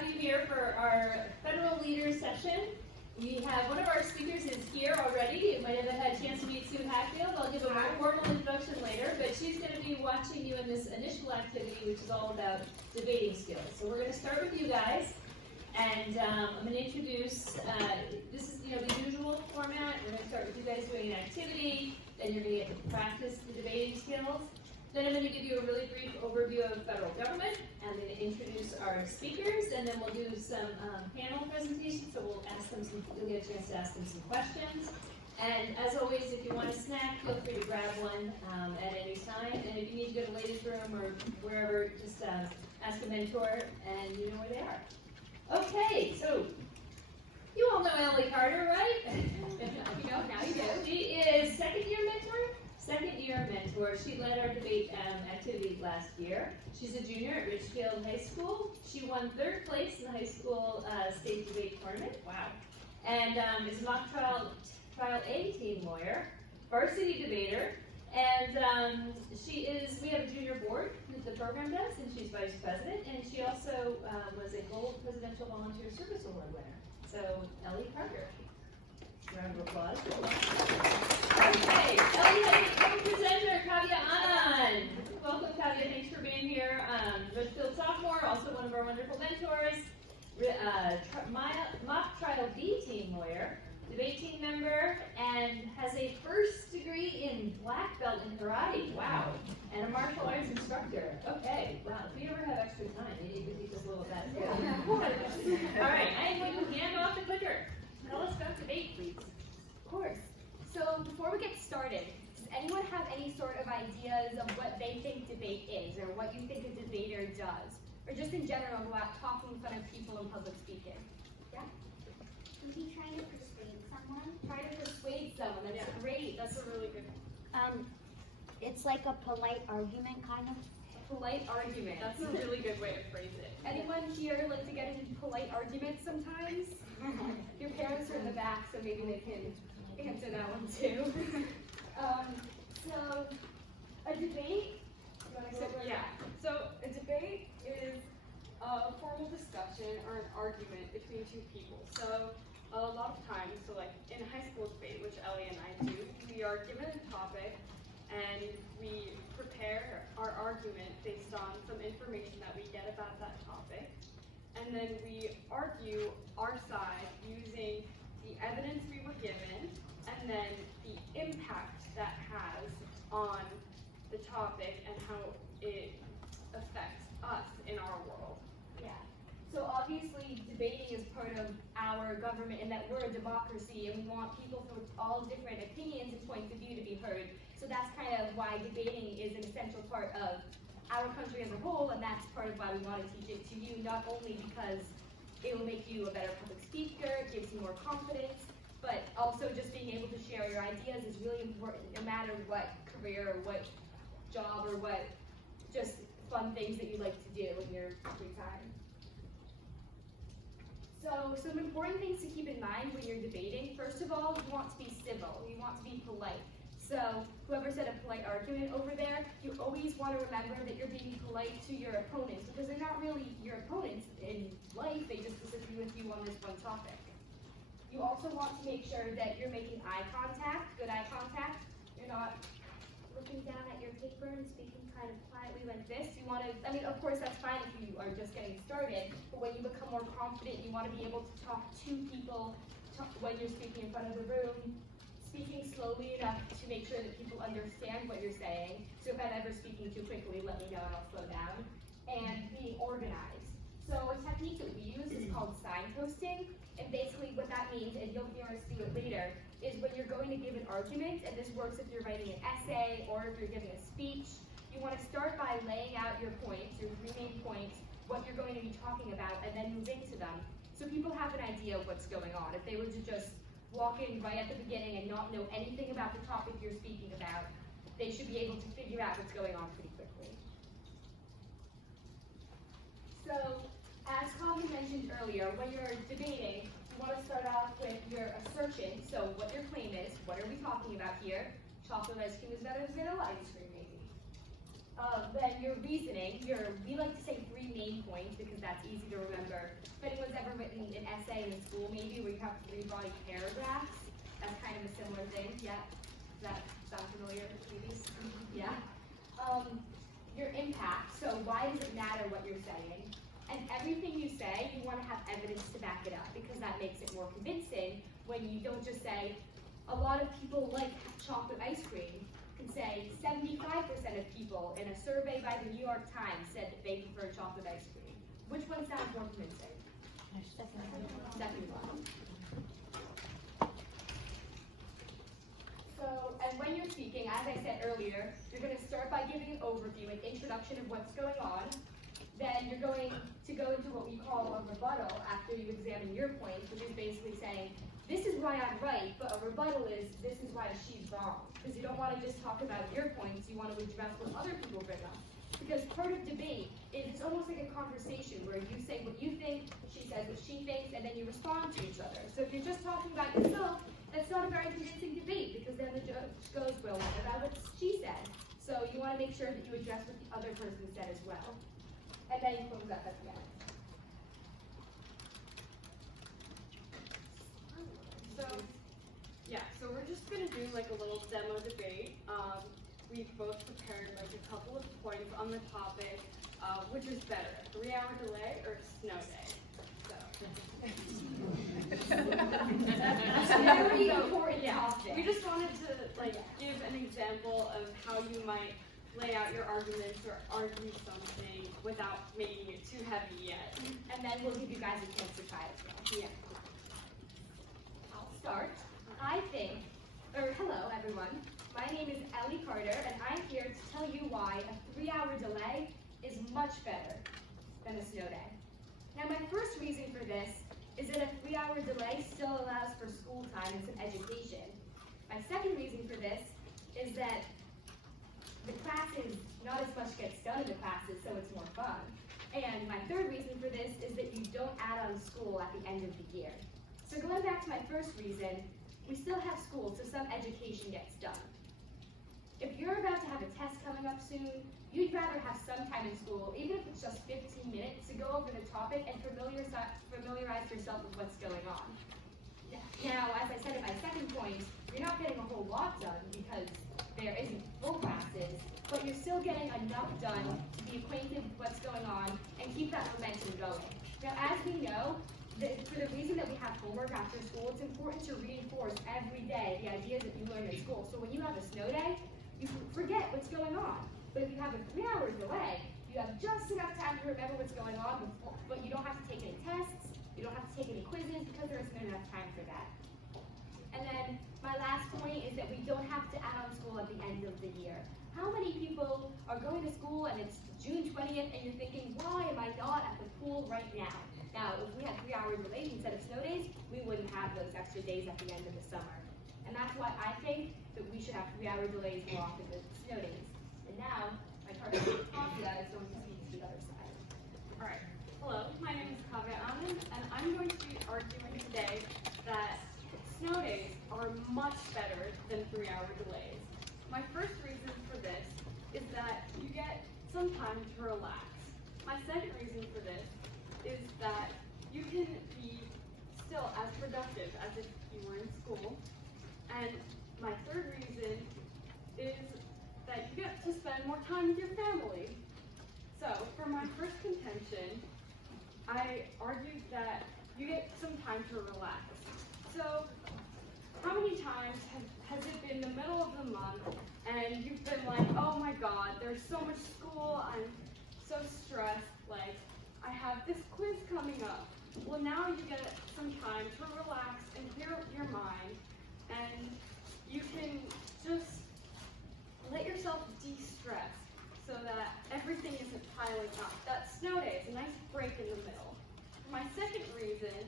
have you here for our Federal Leaders session. We have one of our speakers is here already. You might have had a chance to meet Sue Hatfield. I'll give a more formal introduction later, but she's going to be watching you in this initial activity, which is all about debating skills. So we're going to start with you guys, and I'm going to introduce, this is the usual format. We're going to start with you guys doing an activity, then you're going to get to practice the debating skills. Then I'm going to give you a really brief overview of federal government. I'm going to introduce our speakers, and then we'll do some panel presentations. So we'll ask them you'll get a chance to ask them some questions. And as always, if you want a snack, feel free to grab one at any time. And if you need to go to the ladies' room or wherever, just ask a mentor, and you know where they are. Okay, so you all know Ellie Carter, right? Now you do. She is second-year mentor. She led our debate activity last year. She's a junior at Richfield High School. She won 3rd place in the high school state debate tournament. Wow. And is a mock trial A team lawyer, varsity debater, and we have a junior board that the program does, and she's vice president, and she also was a Gold Presidential Volunteer Service Award winner. So, Ellie Carter. Round of applause. Okay, Ellie has a co-presenter, Kavya Anand. Welcome, Kavya. Thanks for being here. Richfield sophomore, also one of our wonderful mentors. Mock trial B team lawyer, debate team member, and has a first degree in black belt in karate. Wow. And a martial arts instructor. Okay. Wow. If you ever have extra time, maybe you could teach us a little of that too. All right. I am going to hand off the clicker. Tell us about debate, please. Of course. So before we get started, does anyone have any sort of ideas of what they think debate is, or what you think a debater does? Or just in general about talking in front of people in public speaking? Yeah? Maybe trying to persuade someone. Trying to persuade someone. That's great. That's a really good It's like a polite argument, kind of. polite argument. That's a really good way to phrase it. Anyone here like to get into polite arguments sometimes? Your parents are in the back, so maybe they can answer that one too. So, a debate, you want to say where Yeah. So a debate is a formal discussion or an argument between two people. So a lot of times, so like in high school debate, which Ellie and I do, we are given a topic and we prepare our argument based on some information that we get about that topic. And then we argue our side using the evidence we were given and then the impact that has on the topic and how it affects us in our world. Yeah. So obviously debating is part of our government in that we're a democracy and we want people from all different opinions and points of view to be heard. So that's kind of why debating is an essential part of our country as a whole, and that's part of why we want to teach it to you, not only because it will make you a better public speaker, it gives you more confidence, but also just being able to share your ideas is really important no matter what career or what job or what just fun things that you like to do in your free time. So some important things to keep in mind when you're debating. First of all, you want to be civil, you want to be polite. So whoever said a polite argument over there, you always want to remember that you're being polite to your opponents because they're not really your opponents in life, they just disagree with you on this one topic. You also want to make sure that you're making eye contact, good eye contact. You're not looking down at your paper and speaking kind of quietly like this. You want to, of course that's fine if you are just getting started, but when you become more confident, you want to be able to talk to people when you're speaking in front of the room, speaking slowly enough to make sure that people understand what you're saying. So if I'm ever speaking too quickly, let me know and I'll slow down. And being organized. So a technique that we use is called signposting. And basically what that means, and you'll hear us do it later, is when you're going to give an argument, and this works if you're writing an essay or if you're giving a speech, you want to start by laying out your points, your 3 main points, what you're going to be talking about, and then move into them. So people have an idea of what's going on. If they were to just walk in right at the beginning and not know anything about the topic you're speaking about, they should be able to figure out what's going on pretty quickly. So, as Colin mentioned earlier, when you're debating, you want to start off with your assertion. So, what your claim is, what are we talking about here? Chocolate ice cream is better than vanilla ice cream, maybe. Then your reasoning, we like to say 3 main points because that's easy to remember. ever written an essay in school maybe where you have 3 body paragraphs? That's kind of a similar thing, yeah? Does that sound familiar, ladies? Yeah. Your impact, so why does it matter what you're saying? And everything you say, you want to have evidence to back it up because that makes it more convincing when you don't just say, a lot of people like chocolate ice cream. You can say 75% of people in a survey by the New York Times said that they prefer chocolate ice cream. Which one sounds more convincing? Second one. So, and when you're speaking, as I said earlier, you're going to start by giving an overview, an introduction of what's going on. Then you're going to go into what we call a rebuttal after you examine your points, which is basically saying, this is why I'm right, but a rebuttal is, this is why she's wrong. Because you don't want to just talk about your points, you want to address what other people bring up. Because part of debate is it's almost like a conversation where you say what you think, she says what she thinks, and then you respond to each other. So if you're just talking about yourself, that's not a very convincing debate because then the judge goes, well, what about what she said? So you want to make sure that you address what the other person said as well. And then you close up at the end. So, yeah, so we're just going to do like a little demo debate. We've both prepared like a couple of points on the topic, which is better, a 3-hour delay or a snow day? So. That's a very important topic. We just wanted to like give an example of how you might lay out your arguments or argue something without making it too heavy yet. And then we'll give you guys a chance to try as well. Yeah. I'll start. Hello everyone. My name is Ellie Carter and I'm here to tell you why a 3-hour delay is much better than a snow day. Now my first reason for this is that a 3-hour delay still allows for school time and some education. My second reason for this is that the classes, not as much gets done in the classes, so it's more fun. And my third reason for this is that you don't add on school at the end of the year. So going back to my first reason, we still have school, so some education gets done. If you're about to have a test coming up soon, you'd rather have some time in school, even if it's just 15 minutes, to go over the topic and familiarize yourself with what's going on. Now, as I said in my second point, you're not getting a whole lot done because there isn't full classes, but you're still getting enough done to be acquainted with what's going on and keep that momentum going. Now, as we know, for the reason that we have homework after school, it's important to reinforce every day the ideas that you learned in school. So when you have a snow day, you forget what's going on. But if you have a 3-hour delay, you have just enough time to remember what's going on, but you don't have to take any tests, you don't have to take any quizzes because there isn't enough time for that. And then my last point is that we don't have to add on school at the end of the year. How many people are going to school and it's June 20th and you're thinking, why am I not at the pool right now? Now, if we had 3-hour delays instead of snow days, we wouldn't have those extra days at the end of the summer. And that's why I think that we should have 3-hour delays more often than snow days. And now, my partner, Kavya, is going to speak to the other side. Alright. Hello, my name is Kavya Anand, and I'm going to be arguing today that snow days are much better than 3-hour delays. My first reason for this is that you get some time to relax. My second reason for this is that you can be still as productive as if you were in school. And my third reason is that you get to spend more time with your family. So for my first contention, I argued that you get some time to relax. So how many times has it been the middle of the month and you've been like, oh my god, there's so much school, I'm so stressed, like I have this quiz coming up. Well, now you get some time to relax and clear up your mind, and you can just let yourself de-stress so that everything isn't piling up. That snow day is a nice break in the middle. My second reason,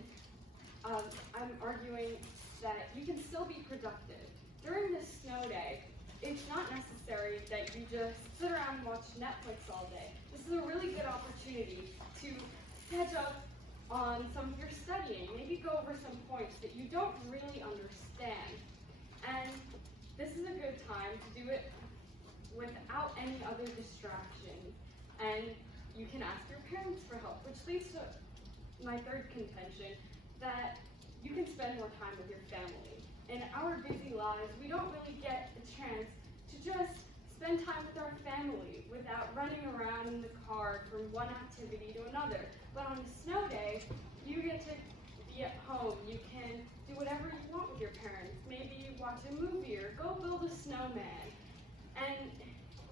I'm arguing that you can still be productive. During this snow day, it's not necessary that you just sit around and watch Netflix all day. This is a really good opportunity to catch up on some of your studying, maybe go over some points that you don't really understand. And this is a good time to do it without any other distractions. And you can ask your parents for help, which leads to my third contention, that you can spend more time with your family. In our busy lives, we don't really get a chance to just spend time with our family without running around in the car from one activity to another. But on a snow day, you get to be at home. You can do whatever you want with your parents. Maybe watch a movie or go build a snowman. And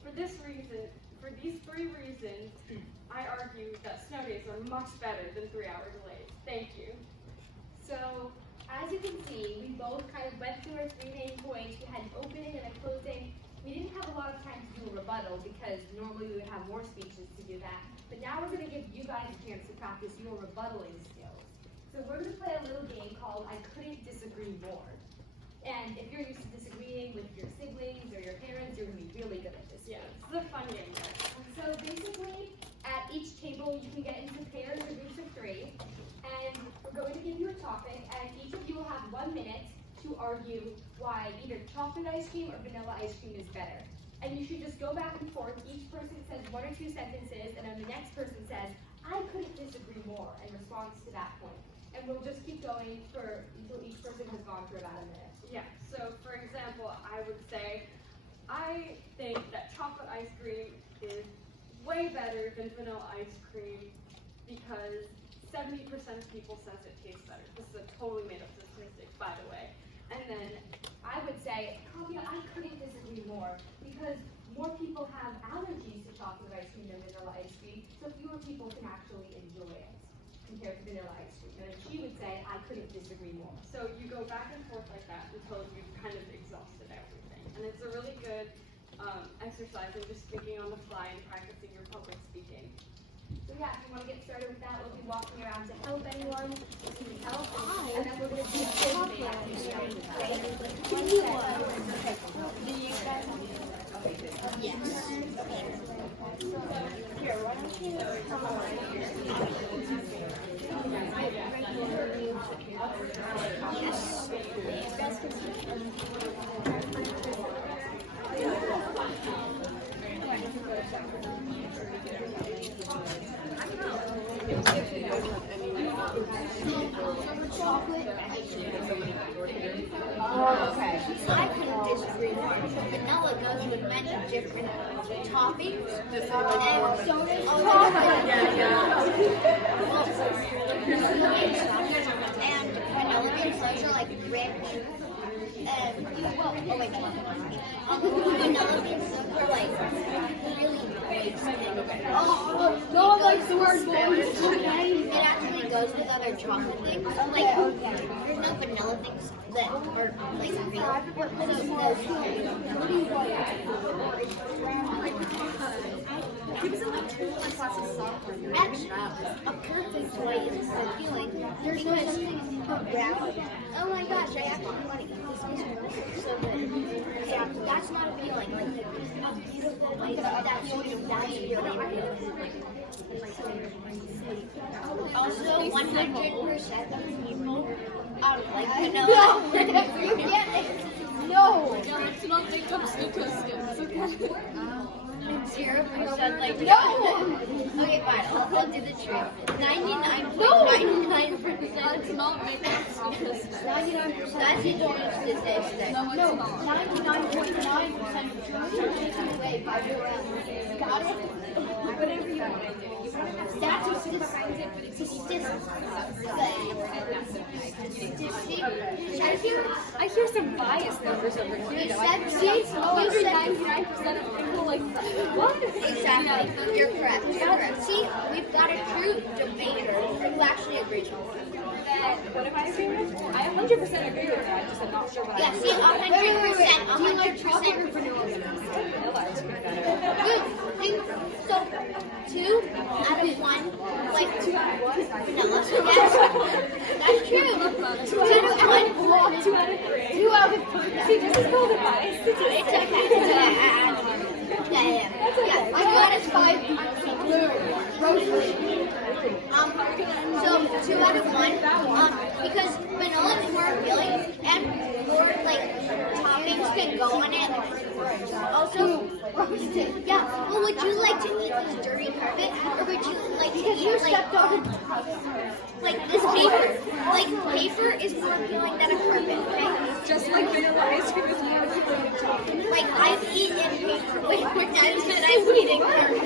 for this reason, for these three reasons, I argue that snow days are much better than 3 hours late. Thank you. So, as you can see, we both kind of went through our three main points. We had an opening and a closing. We didn't have a lot of time to do a rebuttal because normally we would have more speeches to do that. But now we're going to give you guys a chance to practice your rebuttaling skills. So we're going to play a little game called I Couldn't Disagree More. And if you're used to disagreeing with your siblings or your parents, you're going to be really good at this. Yeah, this is a fun game. So basically, at each table, you can get into pairs or groups of three. And we're going to give you a topic, and each of you will have 1 minute to argue why either chocolate ice cream or vanilla ice cream is better. And you should just go back and forth. Each person says 1 or 2 sentences, and then the next person says, I couldn't disagree more, in response to that point. And we'll just keep going until each person has gone for about a minute. Yeah, so for example, I would say, I think that chocolate ice cream is way better than vanilla ice cream because 70% of people says it tastes better. This is a totally made up statistic, by the way. And then I would say, Kavya, I couldn't disagree more because more people have allergies to chocolate ice cream than vanilla ice cream, so fewer people can actually enjoy it compared to vanilla ice cream. And then she would say, I couldn't disagree more. so you go back and forth like that until you've kind of exhausted everything. And it's a really good exercise in just thinking on the fly and practicing your public speaking. So yeah, if you want to get started with that, we'll be walking around to help anyone who needs help, and then we're going to do a quiz debate after we get into that. Yes. Here, why don't you come Okay. I couldn't disagree more. Vanilla goes with many different toppings. And so does chocolate. And vanilla makes those are like rich. And vanilla beans are like really nice. No one likes the word boys. It actually goes with other chocolate things. Like there's no vanilla things that are like real. Actually, a perfect way is the feeling. There's no something around. Oh my gosh, I actually want to eat this ice cream. So good. Yeah, that's not a feeling. Like a beautiful way. That's really also 100% of people like vanilla. No, it's not think of statistics, okay? 0% like No! Okay, fine. I'll do the trick. 99.99%. That's not make up statistics. 99%. That's the true statistic. No, 99.9% of children are taken away by vanilla. Got it? Whatever you want to do. That's a statistic. I hear some biased numbers over here. You said 99% of people like what? exactly. You're correct. See, we've got a true debater who actually agrees with me. What am I agreeing with? I 100% agree with that. I just am not sure what Yeah, I see, 100%. Do you like chocolate or 100%. vanilla? vanilla ice cream better. Good. So, 2 out of 1, like 2 out of 1 vanilla. So that's true. 2 out of 1. 2 out of 3. 2 out of 3. See, this is called a bias It's statistic. okay. Yeah. I got it 5. So 2 out of 1. Because vanilla is more appealing and more like toppings can go on it. Also, yeah. Well, would you like to eat this dirty carpet, or would you like to eat like this paper? Like paper is more appealing than a carpet, okay? Just like vanilla ice cream is more appealing. Like I've eaten paper way more times than I've eaten carpet.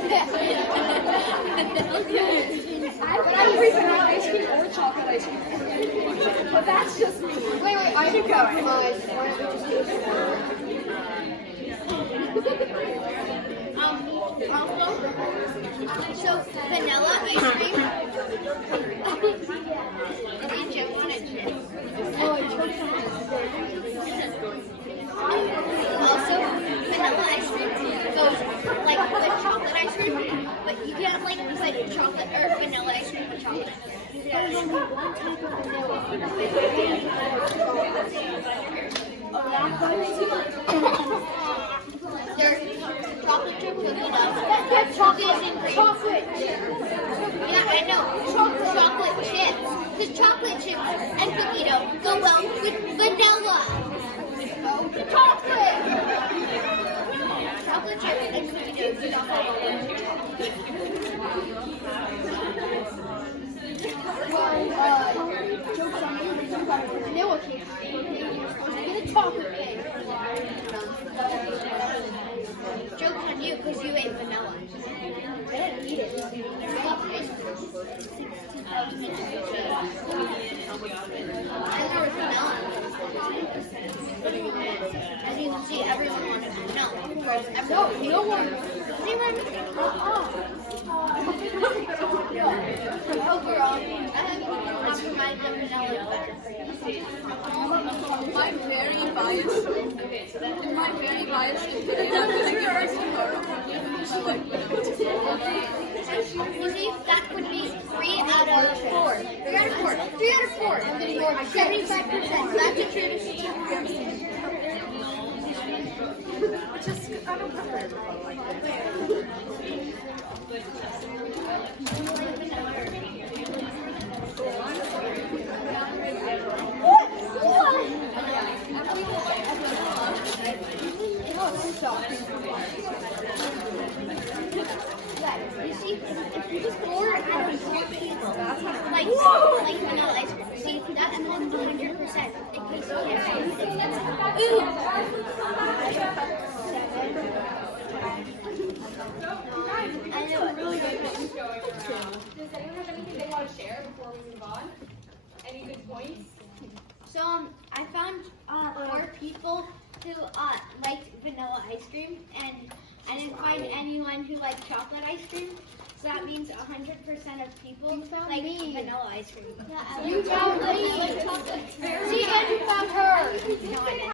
But I'm free vanilla ice cream or chocolate ice cream. But that's just me. Wait, I keep going. So vanilla ice cream. Also, vanilla ice cream goes like with chocolate ice cream, but you can't like put chocolate or vanilla ice cream with chocolate. There's only one type of vanilla. There's chocolate chip cookie dough. That's chocolate and cream. Chocolate. Yeah, I know. Chocolate chips. Because chocolate chips and cookie dough go well with vanilla. Chocolate. Chocolate chips and cookie dough do not go well with Joke's on you, but you got a vanilla cake. You're supposed to get a chocolate cake. Joke's on you because you ate vanilla. I didn't eat it. And there was vanilla. As you can see, everyone wanted vanilla. No one. They were overall, I have compromised the vanilla better. I'm very biased. I'm very biased. You see, that would be 3 out of 4. 3 out of 4. 3 out of 4. 75%. That's a true decision. You see, if you just 4 out of 4 people, like vanilla ice cream, see, that's 100%. It tastes so different. I know. Really good things going around. Does anyone have anything they want to share before we move on? Any good points? So I found 4 people who liked vanilla ice cream, and I didn't find anyone who liked chocolate ice cream. So that means 100% of people like vanilla ice cream. You found me.